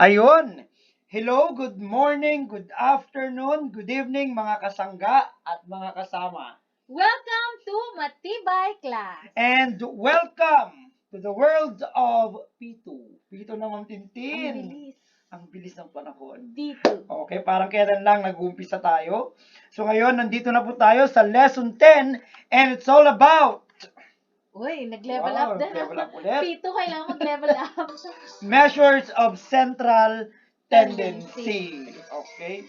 Ayun. Hello, good morning, good afternoon, good evening mga kasangga at mga kasama. Welcome to Matibay Class. And welcome to the world of P2. P2 naman Ang Tintin. bilis. Ang bilis ng panahon. Dito. Okay, parang kailan lang nag-uumpisa tayo. So ngayon, nandito na po tayo sa lesson 10 and it's all about Uy, nag-level up din. level up ulit. P2, kailangan mag-level up. Measures of central tendency. Okay?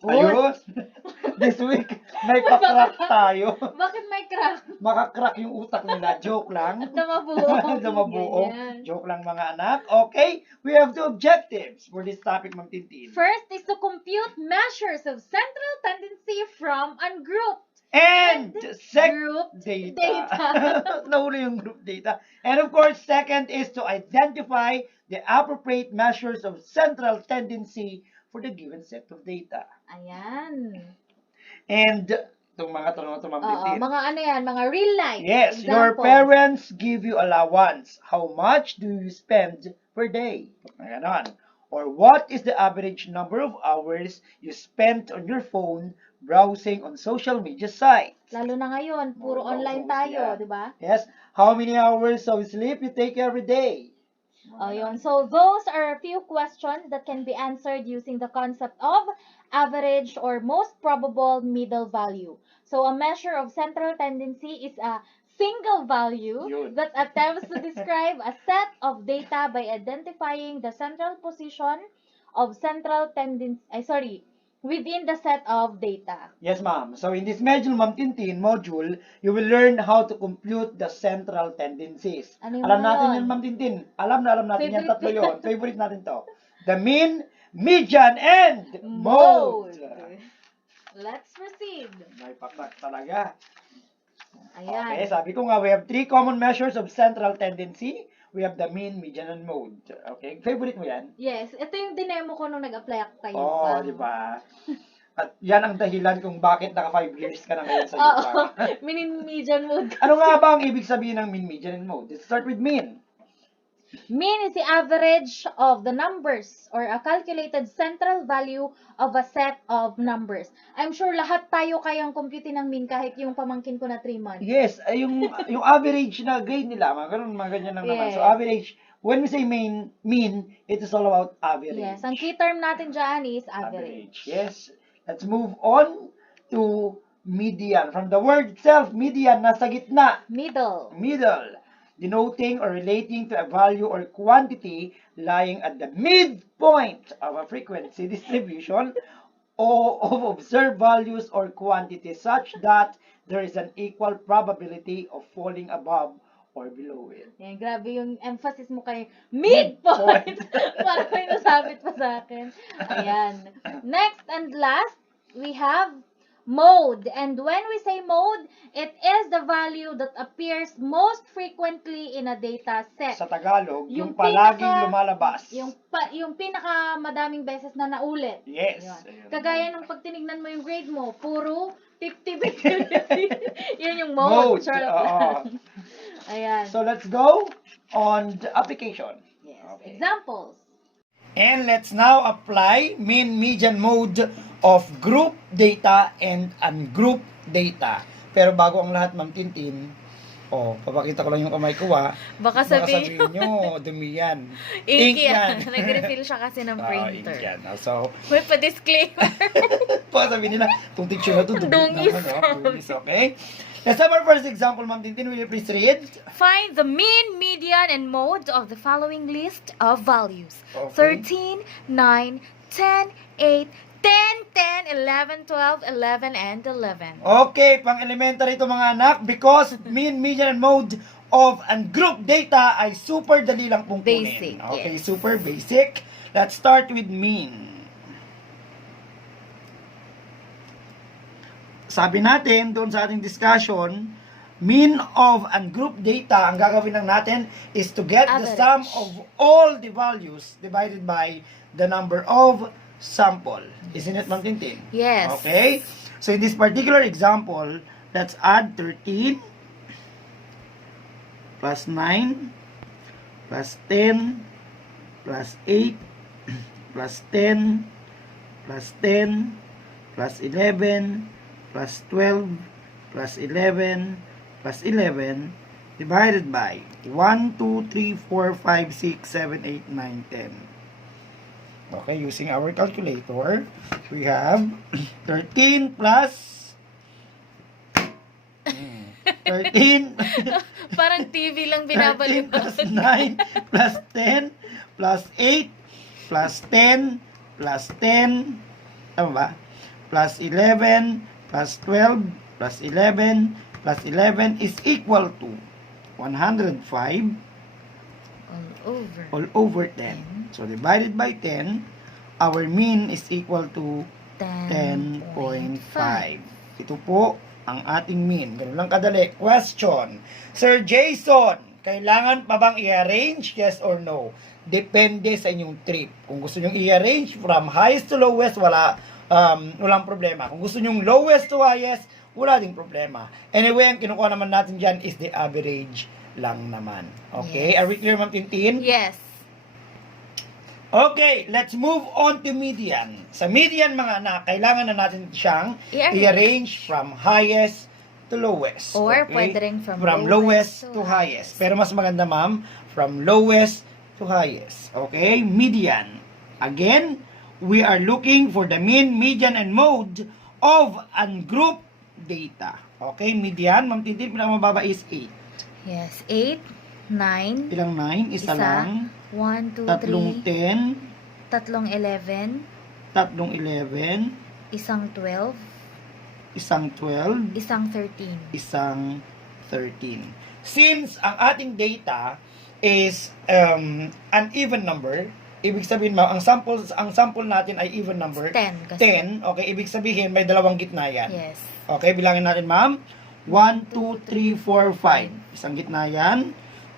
Uy. Ayun. This week, may pa-crack tayo. Bakit may crack? Makakrack yung utak nila. Joke lang. At namabuo. Dumabuo. Ganyan. Joke lang mga anak. Okay, we have two objectives for this topic, Ma'am Tintin. First is to compute measures of central tendency from ungrouped And group data. Nahuli yung group data. And of course, second is to identify the appropriate measures of central tendency for the given set of data. Ayan. And itong mga tanong na ito, Ma'am Oo, Tintin. mga ano yan, mga real life. Yes, your examples. parents give you allowance. How much do you spend per day? Ganon. Or what is the average number of hours you spent on your phone browsing on social media sites? Lalo na ngayon, puro Oo, online oo, tayo, yan. di ba? Yes, how many hours of sleep you take every day? Oh, yun. So, those are a few questions that can be answered using the concept of average or most probable middle value. So, a measure of central tendency is a single value Yun. that attempts to describe a set of data by identifying the central position of central tendency, within the set of data. Yes, ma'am. So in this Ma'am Tintin module, you will learn how to compute the central tendencies. Ano yung Alam mga natin yun? yan, Ma'am Tintin. Alam natin yan, Favorite tatlo yan. yun. Favorite natin to. The mean, median, and mode. Let's proceed. May pakrak talaga. Ayan. Okay, sabi ko nga, we have three common measures of central tendency. We have the mean, median, and mode. Okay, favorite mo yan? Yes, ito yung dinemo ko nung nag-apply ako kayo. Oo, di ba? At yan ang dahilan kung bakit naka 5 years ka na ngayon sa Oo, UPA. median mode. Ano nga ba ang ibig sabihin ng mean, median, and mode? Let's start with mean. Mean is the average of the numbers or a calculated central value of a set of numbers. I'm sure lahat tayo kayang compute ng mean kahit yung pamangkin ko na 3 months. Yes, yung average na grade nila, mga ganun, mga ganyan lang naman. So Yes. average, when we say mean, it is all about average. Yes, ang key term natin dyan is average. Yes. Let's move on to median. From the word itself, median, nasa gitna. Middle. Middle, denoting or relating to a value or quantity lying at the midpoint of a frequency distribution or of observed values or quantities such that there is an equal probability of falling above or below it. Yan, grabe yung emphasis mo kay midpoint. Parang may nasabit pa sa akin. Ayan. Next and last, we have mode. And when we say mode, it is the value that appears most frequently in a data set. Sa Tagalog, yung Yung palaging pinaka- lumalabas. Yung pinaka madaming beses na naulit. Yes. Yun. Ayun. Kagaya nung pag tinignan mo yung grade mo, puro 50-50. Yun yung mode. Mode. Charot Oo. lang. Ayan. So let's go on the application. Yes. Okay. Examples. And let's now apply mean, median, mode of group data and ungroup data. Pero bago ang lahat, Ma'am Tintin, papakita ko lang yung kamay ko Baka Baka sabihin nyo, dumi yan. Ink yan. Nag-refill siya kasi ng Ink printer. yan. So, May pa-disclaimer. baka sabihin nila, itong teacher na ito, Dungis. Dungis, okay? Let's have our first example, Ma'am Tintin. Will you please read? Find the mean, median, and mode of the following list of values. Okay. 13, 9, 10, 8, 10, 10, 11, 12, 11, and 11. Okay, pang elementary ito mga anak because mean, median, and mode of ungroup data ay super dali lang pong kunin. Basic, Okay, yes. super basic. Let's start with mean. Sabi natin doon sa ating discussion, mean of ungroup data, ang gagawin lang natin is to get the Average. sum of all the values divided by the number of sample. Isn't it, Ma'am Tintin? Yes. Okay? So in this particular example, let's add 13 plus 9 plus 10 plus 8, plus 10, plus 10, plus 11, plus 12, plus 11, plus 11, divided by 1, 2, 3, 4, 5, 6, 7, 8, 9, 10. Okay, using our calculator, we have 13 plus 13 Parang TV lang 13 binabalik. plus 9 plus 10 plus 8 plus 10 plus 10, tama ba? Plus 11 plus 12 plus 11 plus 11 is equal to 105 All over. all over 10. So divided by 10, our mean is equal to 10.5. Ito po ang ating mean. Ganun lang kadali. Question. Sir Jason, kailangan pa bang i-arrange? Yes or no? Depende sa inyong trip. Kung gusto nyo i-arrange from highest to lowest, walang problema. Kung gusto nyo lowest to highest, wala ding problema. Anyway, ang kinukuha naman natin dyan is the average lang naman. Okay? Yes. Are we clear, Ma'am Tintin? Yes. Okay, let's move on to median. Sa median, mga anak, kailangan na natin siyang i-arrange from highest to lowest. Or okay? pwede rin from lowest to highest. Pero mas maganda, ma'am, from lowest to highest. Okay, median. Again, we are looking for the mean, median, and mode of ungrouped data. Okay, median, ma'am Tintin, pinakamababa is 8. Yes, 8, 9, Ilang 9? Isa lang. 1, 2, Tatlong 3, 10. tatlong 11, Tatlong 11. isang 12, Isang 12. isang 13. Isang 13. Since ang ating data is an even number, ibig sabihin ang sample natin ay even number. 10 kasi. 10, okay, ibig sabihin may dalawang gitna yan. Yes. Okay, bilangin natin, ma'am. 1, 2, 3, 4, 5. Isang gitna yan.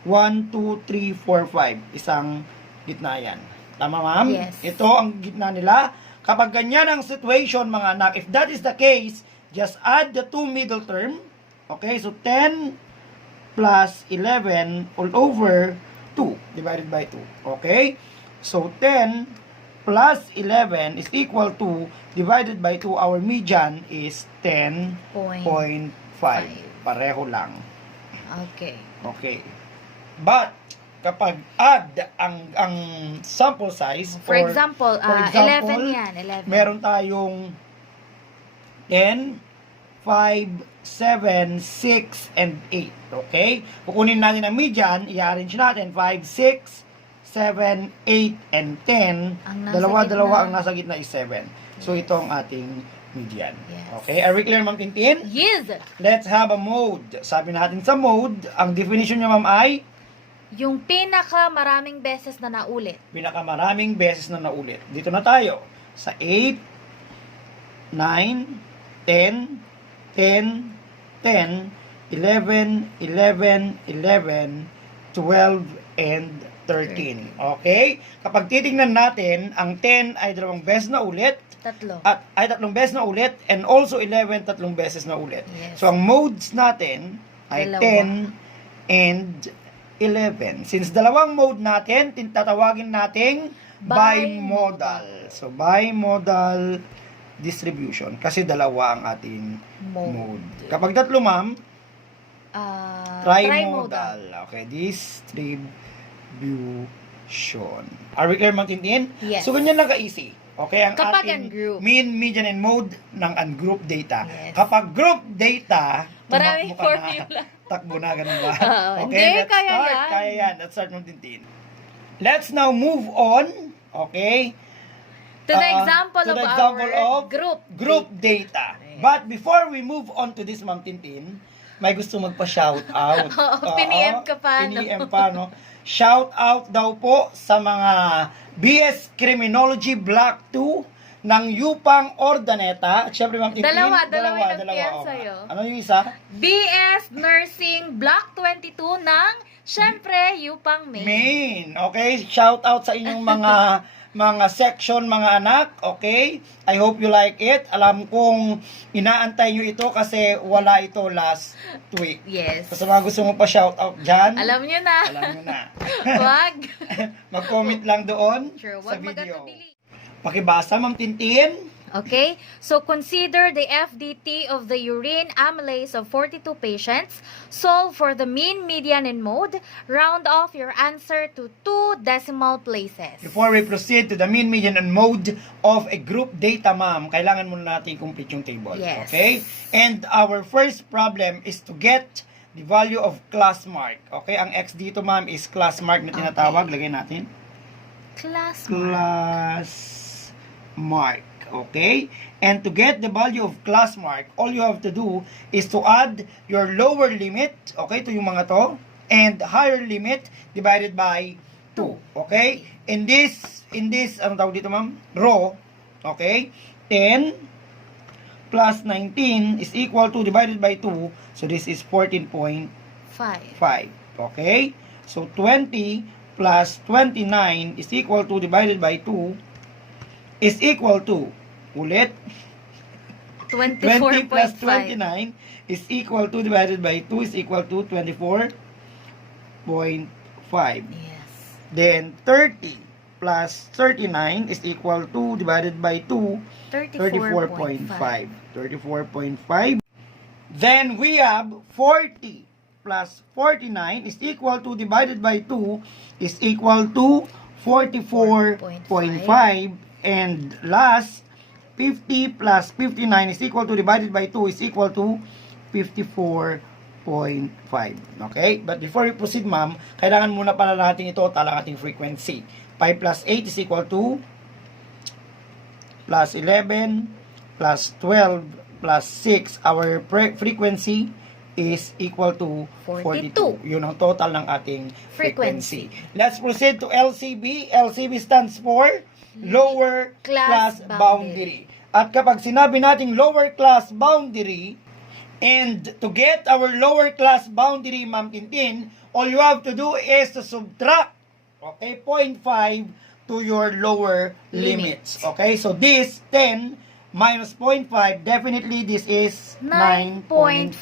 1, 2, 3, 4, 5. Isang gitna yan. Tama, ma'am? Yes. Ito ang gitna nila. Kapag ganyan ang situation, mga anak, if that is the case, just add the two middle term. Okay, so 10 plus 11 all over 2 divided by 2. Okay? So 10 plus 11 is equal to, divided by 2, our median is 10.5. Pareho lang. Okay. Okay. But, kapag add ang sample size, For example, 11 yan. 11. meron tayong 10, 5, 7, 6, and 8. Okay? Kukunin natin ang median, i-arrange natin 5, 6, 7, 8, and 10. Ang nasa Dalawa-dalawa gitna. ang nasa gitna is 7. So, ito ang ating median. Yes. Okay? Are we clear, Ma'am Tintin? Yes! Let's have a mode. Sabi natin sa mode, ang definition niya, ma'am, ay Yung pinaka maraming beses na naulit. pinakamaraming beses na naulit. Dito na tayo. Sa 8, 9, 10, 10, 10, 11, 11, 11, 12, and 13. Okay? Kapag titingnan natin, ang 10 ay dalawang beses na ulit, Tatlo. at ay tatlong beses na ulit, and also 11 tatlong beses na ulit. Yes. So ang modes natin ay Dalawa. 10 and 11. Since dalawang mode natin, tatawagin nating bimodal. So bimodal distribution kasi dalawa ang ating mode. Kapag tatlo, ma'am, trimodal. Okay, distribution. Are we clear, Ma'am Tintin? Yes. So ganyan lang ka-easy. Okay, ang Kapag ating ungroup. mean, median, and mode ng ungroup data. Yes. Kapag group data, Maraming tumakbo ka na. formula. Takbo na, ganun ba? Hindi, let's kaya start. yan. Kaya yan. Let's start, Ma'am Tintin. Let's now move on, okay, To the example to the of example our of group data. But before we move on to this, Ma'am Tintin, may gusto magpa-shout out. Oo, piniem ka pa, no? Piniem pa, no? Shout out daw po sa mga BS Criminology Block 2 ng Yupang Ordaneta. At syempre, Ma'am Tintin, Dalawa yung nagpiyan oo nga. sa'yo. Ano yung isa? BS Nursing Block 22 ng, syempre, Yupang Maine. Main. Okay? Shout out sa inyong mga mga section, mga anak. Okay? I hope you like it. Alam kong inaantay nyo ito kasi wala ito last week. Yes. So, sa mga gusto mo pa shoutout dyan, Alam nyo na. alam nyo na. Wag. Mag-comment lang doon Sure, sa wag video. magatubili. Pakibasa, Ma'am Tintin. Okay, so consider the FDT of the urine amylase of 42 patients. Solve for the mean, median, and mode. Round off your answer to 2 decimal places. Before we proceed to the mean, median, and mode of a group data, ma'am, kailangan muna natin complete yung table. Yes. Okay? And our first problem is to get the value of class mark. Okay? Ang X dito, ma'am, is class mark na tinatawag. Lagay natin. Class. Class mark. Okay? And to get the value of class mark, all you have to do is to add your lower limit, okay, to yung mga to, and higher limit divided by 2. Okay? In this, ano tawag dito, ma'am? Row, okay? 10 plus 19 is equal to divided by 2. So this is 14.5. 5. Okay? So 20 plus 29 is equal to divided by 2 is equal to, ulit, 20 plus 24.5. 29 is equal to divided by 2 is equal to 24.5. Yes. Then 30 plus 39 is equal to divided by 2, 34.5. 34.5. Then we have 40 plus 49 is equal to divided by 2 is equal to 44.5. And last, 50 plus 59 is equal to divided by 2 is equal to 54.5. Okay? But before we proceed, ma'am, kailangan muna pala natin ito tala ang ating frequency. 5 plus 8 is equal to plus 11 plus 12 plus 6. Our frequency is equal to 42. Yun ang total ng ating frequency. Let's proceed to LCB. LCB stands for lower class boundary. At kapag sinabi nating lower class boundary, and to get our lower class boundary, Ma'am Tintin, all you have to do is to subtract, okay, 0.5 to your lower limits. Okay, so this 10 minus 0.5, definitely this is 9.5.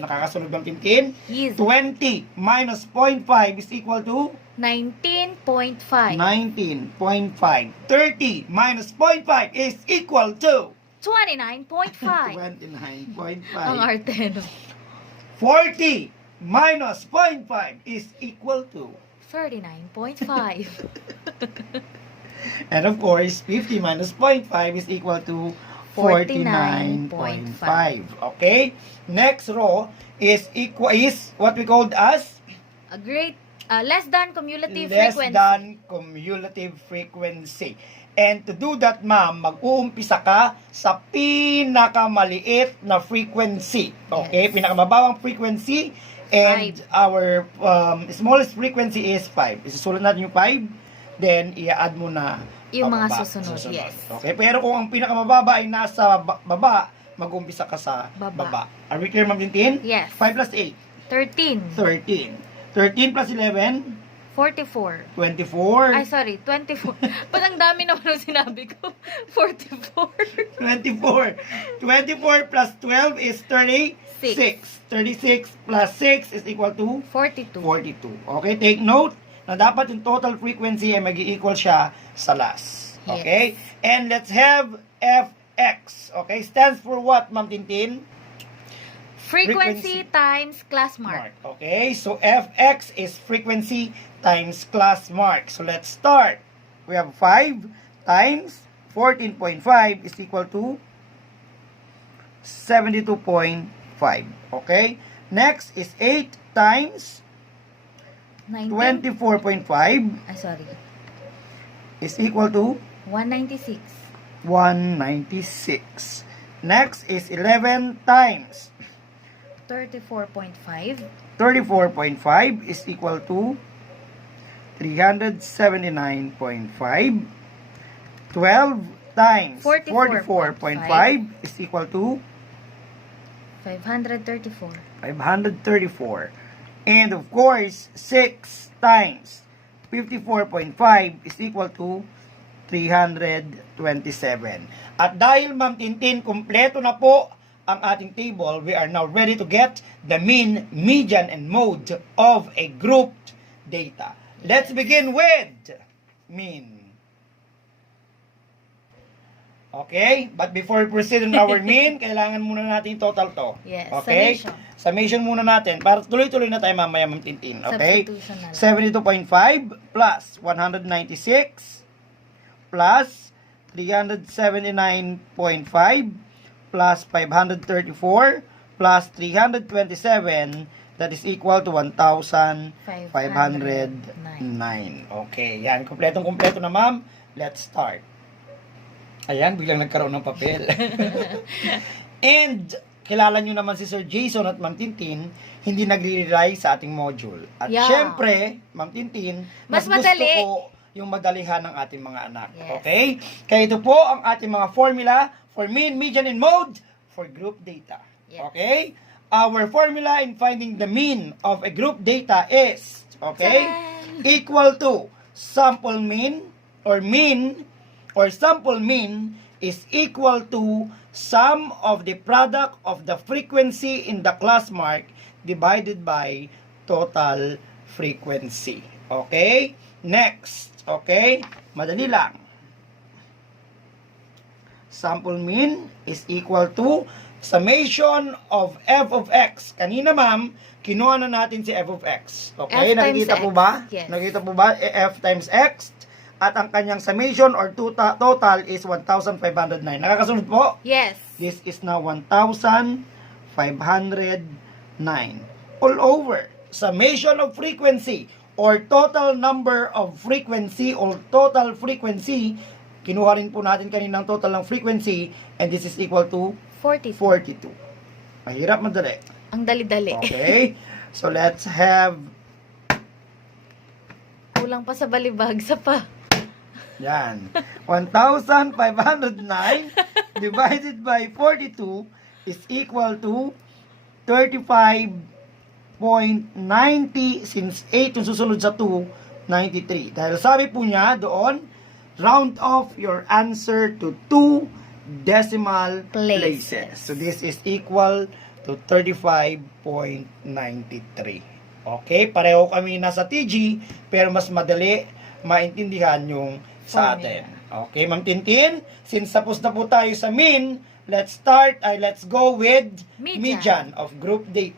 Nakakasunod bang Tintin? Yes. 20 minus 0.5 is equal to 19.5. 19.5. 30 minus 0.5 is equal to 29.5. 29.5. Ang arte, no? 40 minus 0.5 is equal to 39.5. and of course 50 minus 0.5 is equal to 49.5. Okay? Next row is what we called as A great less than cumulative less frequency. than cumulative frequency. And to do that, ma'am, mag-uumpisa ka sa pinakamaliit na frequency. Okay? Yes. Pinakamababang frequency. And 5. our smallest frequency is 5. Isusulat natin yung 5. Then, i-add mo na Yung mga pababa. susunod. Yes. Okay? Pero kung ang pinakamababa ay nasa baba, mag-uumpisa ka sa Baba. Are we clear, Ma'am Tintin? Yes. 5 plus 8. 13. 13. 13 plus 11, 44. 24. Ay, sorry. 24. Ba't ang dami naman ang sinabi ko? 44. 24. 24 plus 12 is 36. 36 plus 6 is equal to 42. 42. Okay, take note na dapat yung total frequency ay mag-equal siya sa last. Okay? And let's have Fx. Okay, stands for what, Ma'am Tintin? Frequency times class mark. Okay, so Fx is frequency times class mark. So let's start. We have 5 times 14.5 is equal to 72.5. Okay, next is 8 times 19. 24.5 Ay, sorry. is equal to 196. 196. Next is 11 times 34.5. 34.5 is equal to 379.5. 12 times 44.5 is equal to 534. 534. And of course, 6 times 54.5 is equal to 327. At dahil Ma'am Tintin, kumpleto na po ang ating table, we are now ready to get the mean, median, and mode of a grouped data. Let's begin with mean. Okay? But before we proceed on our mean, kailangan muna natin total to. Yes, Okay? summation. Summation muna natin. Para tuloy-tuloy na tayo mamaya, Ma'am Tintin. Okay? Substitution na lang. 72.5 plus 196 plus 379.5 plus 534 plus 327, that is equal to 1,509. Okay, yan. Kompletong-kompleto na, ma'am. Let's start. Ayan, biglang nagkaroon ng papel. And, kilala nyo naman si Sir Jason at Ma'am Tintin, hindi nagre-rely sa ating module. At Yeah. syempre, Ma'am Tintin, Mas gusto madali. ko yung madalihan ng ating mga anak. Yes. Okay? Kaya ito po ang ating mga formula for mean, median, and mode for group data. Yes. Okay? Our formula in finding the mean of a group data is, okay, equal to sample mean or sample mean is equal to sum of the product of the frequency in the class mark divided by total frequency. Okay? Next. Okay? Madali lang. Sample mean is equal to summation of f of x. Kanina, ma'am, kinuha na natin si f of x. Okay? F times Nakikita po x. ba? Yes. Nakikita po ba? F times x. At ang kanyang summation or total is 1,509. Nakakasunod po? Yes. This is now 1,509. All over. Summation of frequency or total number of frequency or total frequency. Kinuha rin po natin kaninang total ng frequency and this is equal to 42. 42. Mahirap madali. Ang dali-dali. Okay? So let's have, Kulang pa sa balibag sa pa. yan, 1,509 divided by 42 is equal to 35.90, since 8 yung susunod sa 2, 93. Dahil sabi po niya doon, round off your answer to 2 decimal places. So this is equal to 35.93. Okay, pareho kami nasa TG, pero mas madali maintindihan yung sa atin. Okay, Ma'am Tintin, since tapos na po tayo sa mean, let's go with median of group data.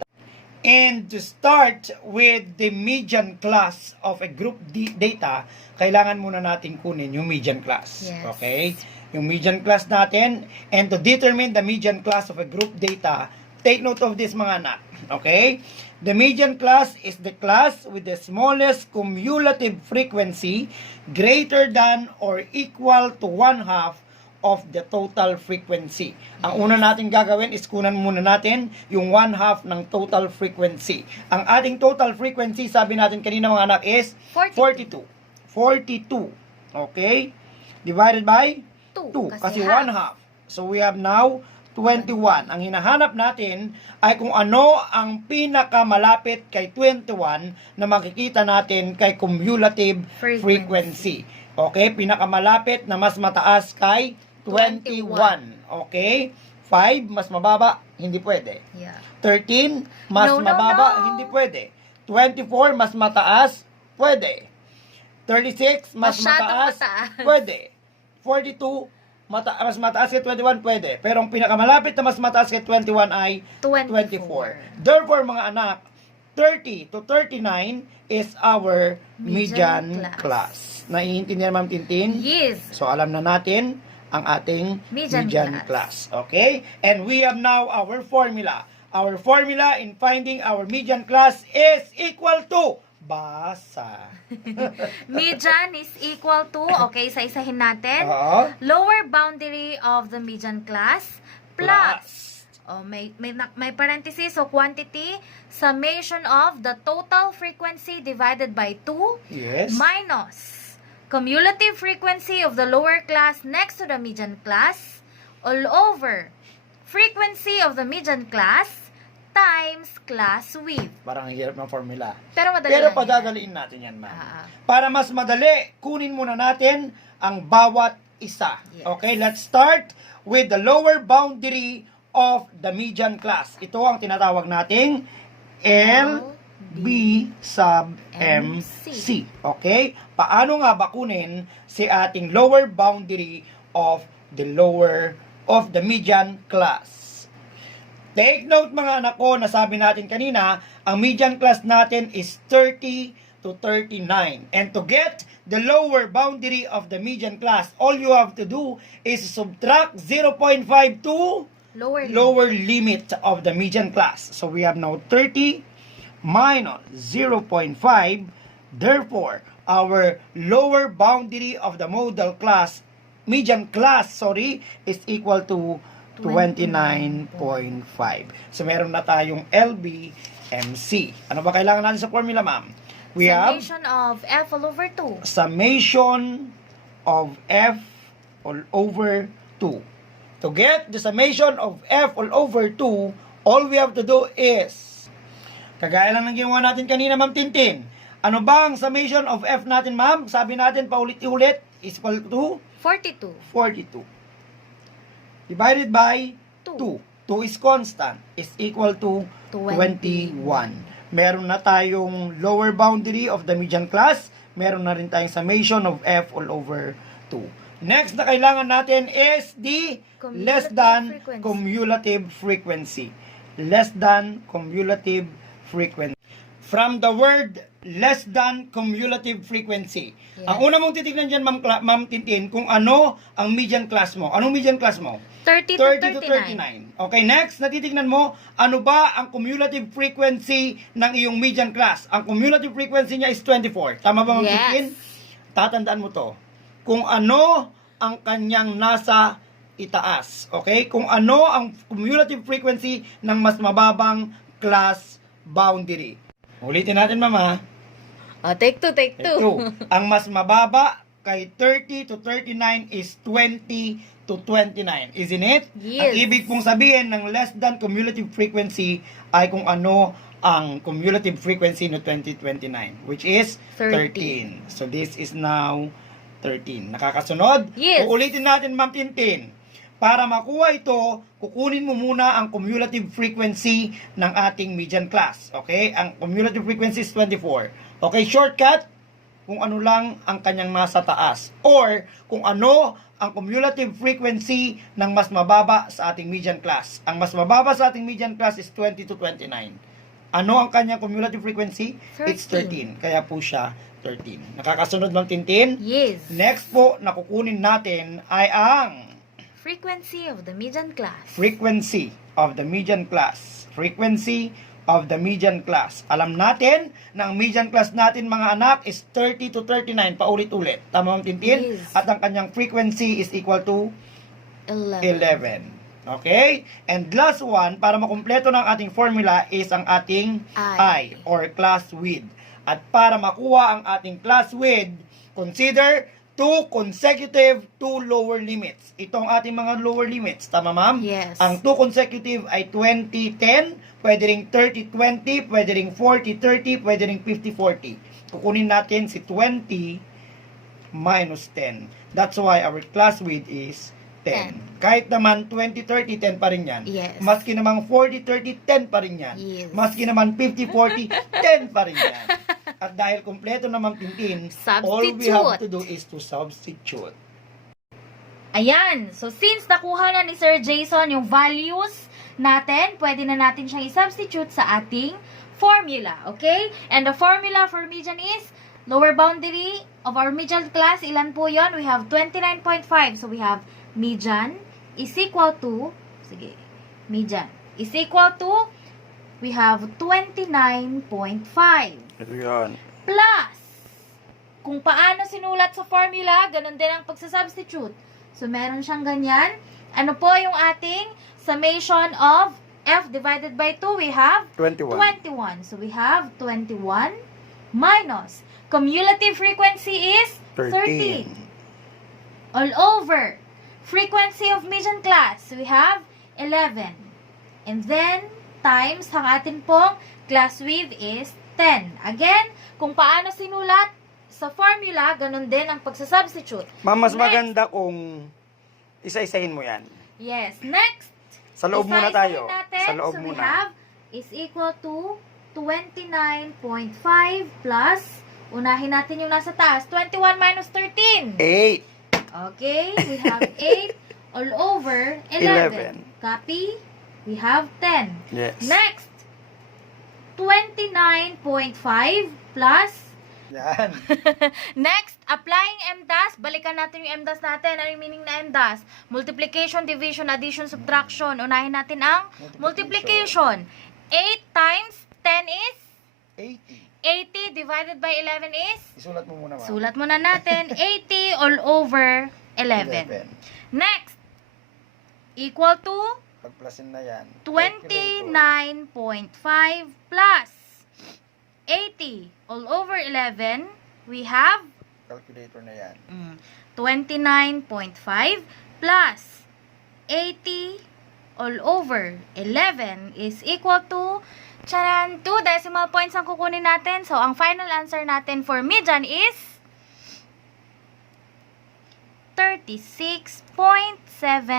And to start with the median class of a group data, kailangan muna natin kunin yung median class. Yes. Okay? Yung median class natin, and to determine the median class of a group data, take note of this, mga anak. Okay? The median class is the class with the smallest cumulative frequency greater than or equal to 1/2 of the total frequency. Ang una natin gagawin is kunan muna natin yung 1/2 ng total frequency. Ang ating total frequency, sabi natin kanina, mga anak, is 42. 42. Okay? Divided by 2. Kasi 1/2. So we have now 21. Ang hinahanap natin ay kung ano ang pinakamalapit kay 21 na makikita natin kay cumulative frequency. Okay? Pinakamalapit na mas mataas kay 21. Okay? 5, mas mababa, hindi pwede. Yeah. 13, mas mababa, hindi pwede. 24, mas mataas, pwede. 36, mas mataas, pwede. 42, mas mataas kay 21, pwede. Pero ang pinakamalapit na mas mataas kay 21 ay 24. Therefore, mga anak, 30 to 39 is our median class. Naiintindihan, Ma'am Tintin? Yes. So, alam na natin ang ating median class. Okay? And we have now our formula. Our formula in finding our median class is equal to, basa. Median is equal to, okay, isa-isahin natin. Lower boundary of the median class plus. Oh, may parenthesis, so quantity, summation of the total frequency divided by 2 minus cumulative frequency of the lower class next to the median class all over frequency of the median class times class width. Parang hirap ng formula. Pero madali Pero lang yan. padadaliin natin yan, ma'am. Ah. Para mas madali, kunin muna natin ang bawat isa. Yes. Okay, let's start with the lower boundary of the median class. Ito ang tinatawag nating L, B, sub, M, C. Okay? Paano nga ba kunin si ating lower boundary of the median class? Take note mga anak ko, nasabi natin kanina, ang median class natin is 30 to 39. And to get the lower boundary of the median class, all you have to do is subtract 0.5 to lower limit of the median class. So we have now 30 minus 0.5. Therefore, our lower boundary of the median class, is equal to 29.5. So, meron na tayong LBMC. Ano ba kailangan natin sa formula, ma'am? We have summation of F all over 2. Summation of F all over 2. To get the summation of F all over 2, all we have to do is, kagaya lang ng ginawa natin kanina, Ma'am Tintin. Ano ba ang summation of F natin, ma'am? Sabi natin paulit-ulit, is equal to 42. 42. Divided by 2. 2 is constant, is equal to 21. Meron na tayong lower boundary of the median class. Meron na rin tayong summation of F all over 2. Next na kailangan natin is the less than cumulative frequency. Less than cumulative frequency. From the word less than cumulative frequency. Yes. Ang una mong titignan dyan, Ma'am Tintin, kung ano ang median class mo. Anong median class mo? 30 to 39. Okay, next, natitignan mo, ano ba ang cumulative frequency ng iyong median class? Ang cumulative frequency niya is 24. Tama ba, Ma'am Tintin? Tatandaan mo to. Kung ano ang kanyang nasa itaas. Okay? Kung ano ang cumulative frequency ng mas mababang class boundary. Ulitin natin, mama. Take two. Ang mas mababa kay 30 to 39 is 20 to 29. Isn't it? Yes. Ang ibig pong sabihin ng less than cumulative frequency ay kung ano ang cumulative frequency no 2029, which is 13. So this is now 13. Nakakasunod? Yes. Uulitin natin, Ma'am Tintin. Para makuha ito, kukunin mo muna ang cumulative frequency ng ating median class. Okay? Ang cumulative frequency is 24. Okay, shortcut, kung ano lang ang kanyang nasa taas. Or, kung ano ang cumulative frequency ng mas mababa sa ating median class. Ang mas mababa sa ating median class is 20 to 29. Ano ang kanyang cumulative frequency? 13. It's 13. Kaya po siya 13. Nakakasunod, Ma'am Tintin? Yes. Next po na kukunin natin ay ang frequency of the median class. Frequency of the median class. Frequency of the median class. Alam natin na ang median class natin, mga anak, is 30 to 39. Paulit-ulit. Tama, Ma'am Tintin? Yes. At ang kanyang frequency is equal to 11. Okay? And last one, para makumpleto ng ating formula is ang ating I or class width. At para makuha ang ating class width, consider 2 consecutive 2 lower limits. Ito ang ating mga lower limits. Tama, ma'am? Yes. Ang 2 consecutive ay 20-10, pwede ring 30-20, pwede ring 40-30, pwede ring 50-40. Kukunin natin si 20 minus 10. That's why our class width is 10. Kahit naman 20-30, 10 pa rin yan. Yes. Maski naman 40-30, 10 pa rin yan. Yes. Maski naman 50-40, 10 pa rin yan. At dahil kumpleto na, Ma'am Tintin, all we have to do is to substitute. Ayan. So, since nakuha na ni Sir Jason yung values natin, pwede na natin siyang i-substitute sa ating formula. Okay? And the formula for median is lower boundary of our median class. Ilan po yon? We have 29.5. So, we have median is equal to, median is equal to, we have 29.5. Ito yan. Plus, kung paano sinulat sa formula, ganun din ang pagsasubstitute. So, meron siyang ganyan. Ano po yung ating summation of F divided by 2? We have 21. So, we have 21 minus. Cumulative frequency is 13. All over. Frequency of median class, we have 11. And then, times ang atin pong class width is 10. Again, kung paano sinulat sa formula, ganun din ang pagsasubstitute. Ma'am, mas Next. maganda kung isa-isahin mo yan. Yes. Next, Sa loob muna isa-isahin tayo. natin. Sa loob So, we muna. have is equal to 29.5 plus, unahin natin yung nasa taas, 21 minus 13. 8. Okay, we have 8 all over 11. 11. Copy, we have 10. Yes. Next, 29.5 plus, Yan. next, applying MDAS, balikan natin yung MDAS natin. Ano yung meaning na MDAS? Multiplication, division, addition, subtraction. Unahin natin ang multiplication. 8 times 10 is 80. 80 divided by 11 is? Isulat mo muna, ma'am. Sulat muna natin. 80 all over 11. Next, equal to Pag-plusin na yan. 29.5 plus 80 all over 11. We have Calculator na yan. 29.5 plus 80 all over 11 is equal to 2 decimal points ang kukunin natin. So, ang final answer natin for me dyan is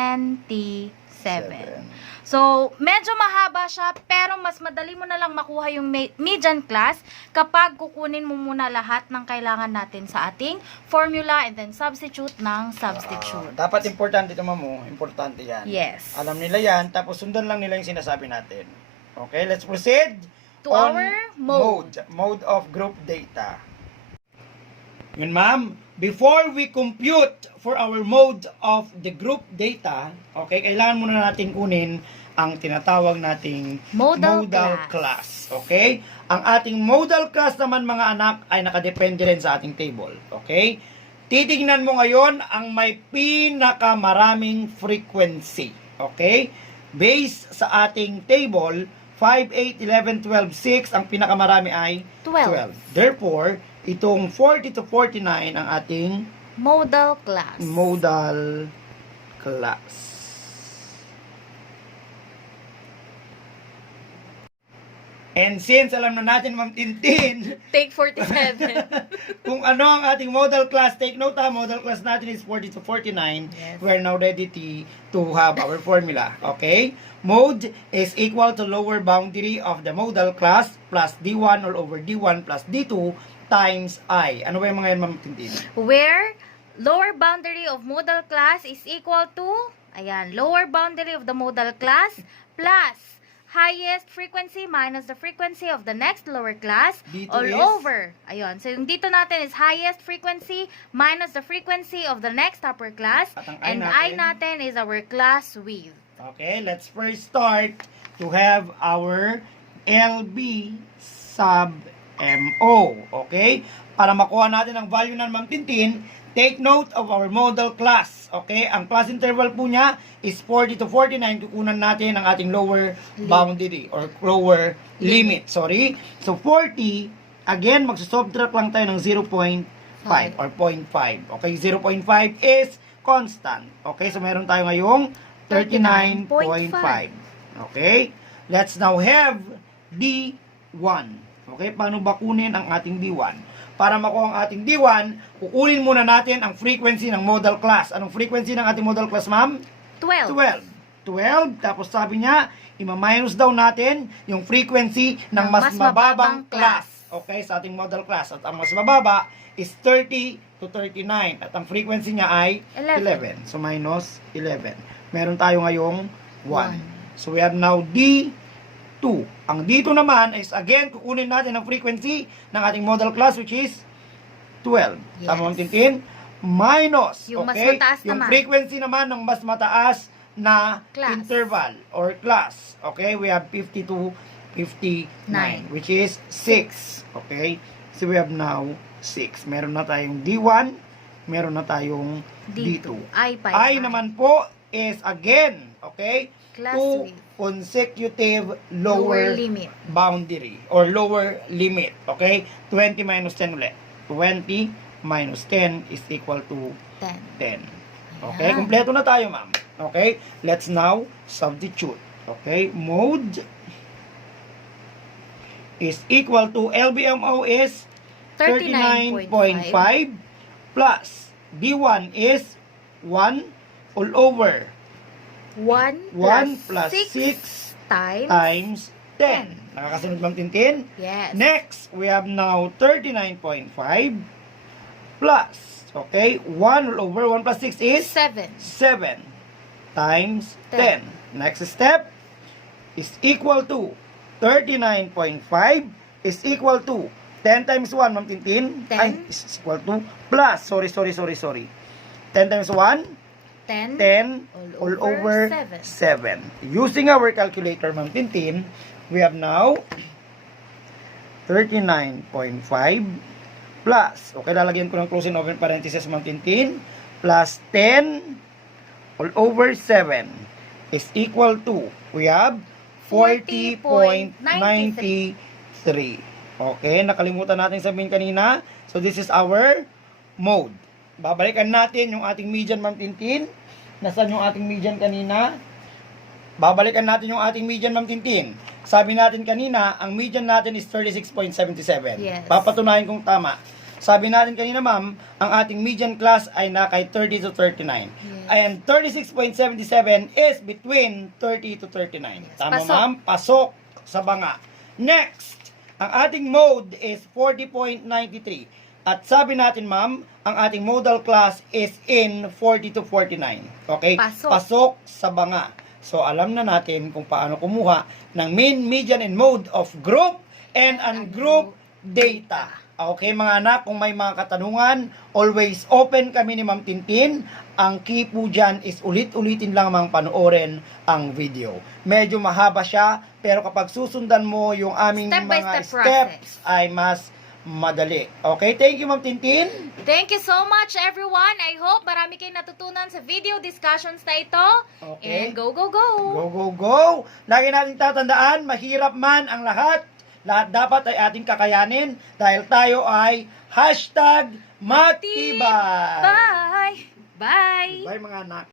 36.77. So, medyo mahaba siya, pero mas madali mo na lang makuha yung median class kapag kukunin mo muna lahat ng kailangan natin sa ating formula and then substitute ng substitute. Dapat importante ito, ma'am. Importante yan. Yes. Alam nila yan, tapos sundan lang nila yung sinasabi natin. Okay, let's proceed To on our mode. Mode of group data. Yun, ma'am. Before we compute for our mode of the group data, okay, kailangan muna natin kunin ang tinatawag nating Modal class. Okay? Ang ating modal class naman, mga anak, ay nakadepende rin sa ating table. Okay? Titignan mo ngayon ang may pinakamaraming frequency. Okay? Based sa ating table, 5, 8, 11, 12, 6, ang pinakamarami ay 12. Therefore, itong 40 to 49 ang ating Modal class. modal class. And since alam na natin, Ma'am Tintin, Take 47. kung ano ang ating modal class, take note ha, modal class natin is 40 to 49. Yes. We're now ready to have our formula. Okay? Mode is equal to lower boundary of the modal class plus D1 all over D1 plus D2 times I. Ano ba yung mga yan, Ma'am Tintin? Where lower boundary of modal class is equal to, ayan, lower boundary of the modal class plus highest frequency minus the frequency of the next lower class Dito all is? over. Ayun. So, yung dito natin is highest frequency minus the frequency of the next upper class. At ang And I I natin is our class width. Okay, let's first start to have our LB sub MO. Okay? Para makuha natin ang value ng Ma'am Tintin, take note of our modal class. Okay? Ang class interval po niya is 40 to 49. Kukunan natin ang ating lower boundary or lower limit. Sorry. So, 40, again, magsusubtract lang tayo ng 0.5 or 0.5. Okay? 0.5 is constant. Okay? So, meron tayo ngayong 39.5. Okay? Let's now have D1. Okay? Paano ba kunin ang ating D1? Para makuha ang ating D1, kukunin muna natin ang frequency ng modal class. Anong frequency ng ating modal class, ma'am? 12. 12. Tapos sabi niya, ima-minus daw natin yung frequency ng mas mababang class. Okay, sa ating modal class. At ang mas mababa is 30 to 39. At ang frequency niya ay 11. So, minus 11. Meron tayo ngayong 1. So, we have now D2. Ang D2 naman is, again, kukunin natin ang frequency ng ating modal class, which is 12. Yes. Tama mong Tintin? Minus. Yung mas okay? mataas Yung naman. frequency naman ng mas mataas na Class. interval or class. Okay? We have 50 to 59, which is 6. Okay? So, we have now 6. Meron na tayong D1. Meron na tayong D2. I pa I naman po is, again, okay? Class 2 width. consecutive Lower lower limit. boundary or lower limit. Okay? 20 minus 10 ulit. 20 minus 10 is equal to 10. 10. Okay? Ayan. Kumpleto na tayo, ma'am. Okay? Let's now substitute. Okay? Mode is equal to LBMO is 39.5 plus D1 is 1 all over 1 1 plus 6 times times 10. Nakakasunod, Ma'am Tintin? Yes. Next, we have now 39.5 plus, okay, 1 all over 1 plus 6 is 7. 7 times 10. Next step is equal to 39.5 is equal to 10 times 1, Ma'am Tintin? 10. Ay, is equal to plus, sorry. 10 times 1, 10 10 all over 7. 7. Using our calculator, Ma'am Tintin, we have now 39.5 plus, okay, lalagyan ko ng closing open parenthesis, Ma'am Tintin, plus 10 all over 7 is equal to, we have 40.93. Okay, nakalimutan natin sabihin kanina. So, this is our mode. Babalikan natin yung ating median, Ma'am Tintin. Nasaan yung ating median kanina? Babalikan natin yung ating median, Ma'am Tintin. Sabi natin kanina, ang median natin is 36.77. Yes. Papatunayan kong tama. Sabi natin kanina, ma'am, ang ating median class ay nakay 30 to 39. Yes. And 36.77 is between 30 to 39. Yes. Tama, Pasok. ma'am? Pasok sa banga. Next, ang ating mode is 40.93. At sabi natin, ma'am, ang ating modal class is in 40 to 49. Okay? Pasok. Pasok sa banga. So, alam na natin kung paano kumuha ng mean, median, and mode of group and ungroup data. Okay, mga anak, kung may mga katanungan, always open kami ni Ma'am Tintin. Ang key po dyan is ulit-ulitin lang mga panoorin ang video. Medyo mahaba siya, pero kapag susundan mo yung aming mga Step-by-step steps, ay mas madali. Okay, thank you, Ma'am Tintin. Thank you so much, everyone. I hope marami kayong natutunan sa video discussions na ito. Okay. And go, go, go! Go, go, go! Lagi natin tatandaan, mahirap man ang lahat dapat ay ating kakayanin dahil tayo ay #matibay. Bye! Bye! Bye mga anak.